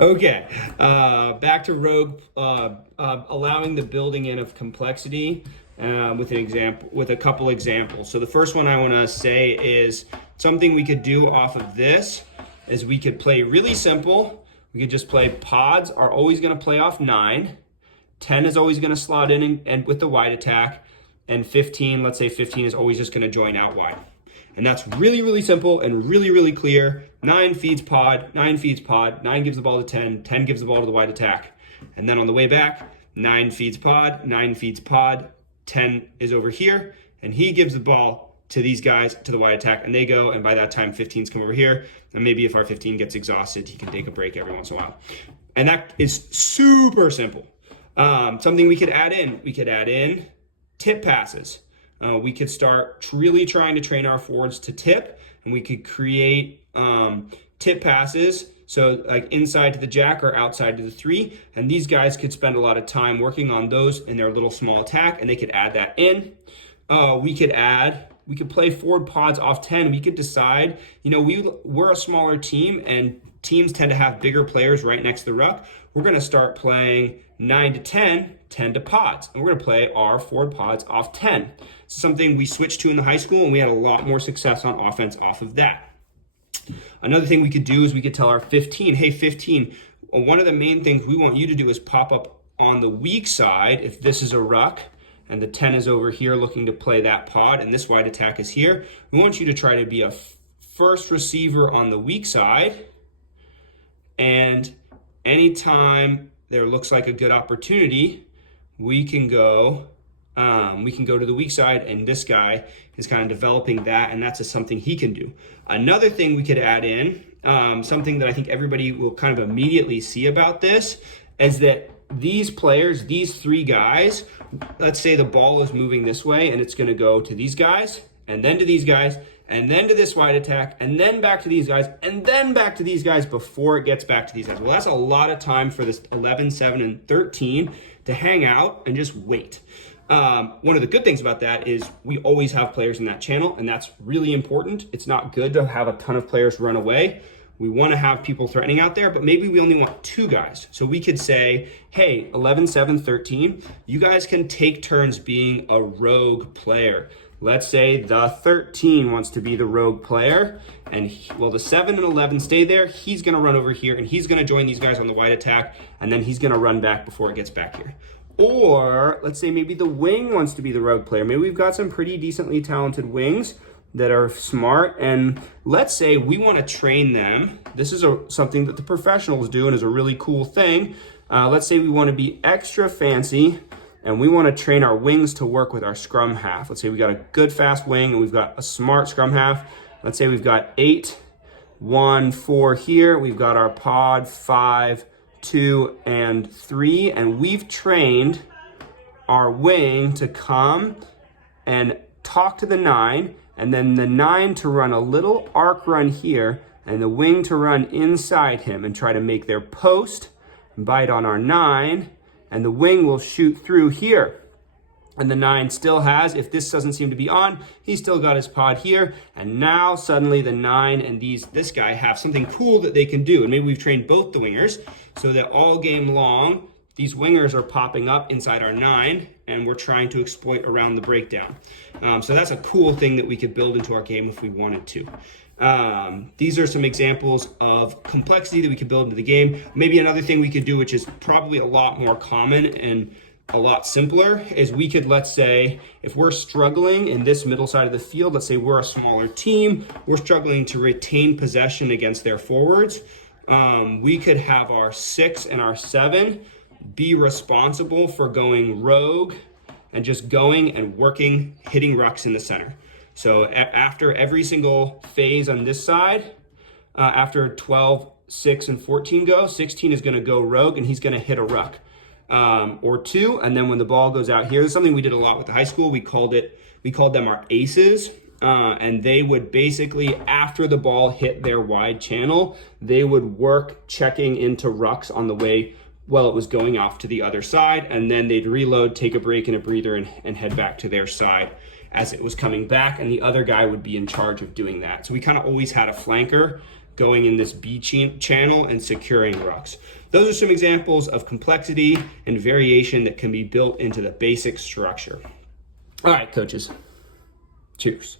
Okay, back to rogue, allowing the building in of complexity with an example, with a couple examples. So the first one I want to say is something we could do off of this is we could play really simple. We could just play pods are always going to play off 9. 10 is always going to slot in and with the wide attack, and 15, let's say 15 is always just going to join out wide. And that's really, really simple and really, really clear. 9 feeds pod, 9 feeds pod, 9 gives the ball to 10, 10 gives the ball to the wide attack. And then on the way back, 9 feeds pod, 9 feeds pod, 10 is over here, and he gives the ball to these guys to the wide attack, and they go, and by that time 15's come over here, and maybe if our 15 gets exhausted, he can take a break every once in a while. And that is super simple. Something we could add in tip passes. We could start really trying to train our forwards to tip, and we could create tip passes. So like inside to the jack or outside to the 3. And these guys could spend a lot of time working on those in their little small attack, and they could add that in. We could play forward pods off 10. We could decide, we're a smaller team and teams tend to have bigger players right next to the ruck. We're going to start playing 9 to 10, 10 to pods. And we're going to play our forward pods off 10. Something we switched to in the high school, and we had a lot more success on offense off of that. Another thing we could do is we could tell our 15, hey, 15, one of the main things we want you to do is pop up on the weak side if this is a ruck, and the 10 is over here looking to play that pod, and this wide attack is here. We want you to try to be a first receiver on the weak side, and anytime there looks like a good opportunity, we can go to the weak side, and this guy is kind of developing that, and that's something he can do. Another thing we could add in, something that I think everybody will kind of immediately see about this, is that these players, these 3 guys, let's say the ball is moving this way, and it's going to go to these guys, and then to these guys, and then to this wide attack, and then back to these guys, and then back to these guys before it gets back to these guys. Well, that's a lot of time for this 11, 7, and 13 to hang out and just wait. One of the good things about that is we always have players in that channel, and that's really important. It's not good to have a ton of players run away. We want to have people threatening out there, but maybe we only want 2 guys. So we could say, hey, 11, 7, 13, you guys can take turns being a rogue player. Let's say the 13 wants to be the rogue player, and the 7 and 11 stay there. He's going to run over here, and he's going to join these guys on the wide attack, and then he's going to run back before it gets back here. Or let's say maybe the wing wants to be the rogue player. Maybe we've got some pretty decently talented wings that are smart, and let's say we want to train them. This is something that the professionals do and is a really cool thing. Let's say we want to be extra fancy, and we want to train our wings to work with our scrum half. Let's say we got a good fast wing, and we've got a smart scrum half. Let's say we've got 8, 1, 4 here. We've got our pod 5, 2, and 3, and we've trained our wing to come and talk to the 9, and then the 9 to run a little arc run here, and the wing to run inside him and try to make their post, bite on our 9, and the wing will shoot through here. And the 9 still has, if this doesn't seem to be on, he's still got his pod here. And now suddenly the 9 and this guy have something cool that they can do. And maybe we've trained both the wingers so that all game long, these wingers are popping up inside our 9, and we're trying to exploit around the breakdown. So that's a cool thing that we could build into our game if we wanted to. These are some examples of complexity that we could build into the game. Maybe another thing we could do, which is probably a lot more common and a lot simpler, is we could, let's say, if we're struggling in this middle side of the field, let's say we're a smaller team, we're struggling to retain possession against their forwards, we could have our 6 and our 7 be responsible for going rogue and just going and working, hitting rucks in the center. So after every single phase on this side, after 12, 6, and 14 go, 16 is going to go rogue, and he's going to hit a ruck. Or 2, and then when the ball goes out here, this is something we did a lot with the high school. We called them our aces, and they would basically, after the ball hit their wide channel, they would work checking into rucks on the way while it was going off to the other side, and then they'd reload, take a break and a breather, and head back to their side as it was coming back, and the other guy would be in charge of doing that. So we kind of always had a flanker going in this B channel and securing rocks. Those are some examples of complexity and variation that can be built into the basic structure. All right, coaches. Cheers.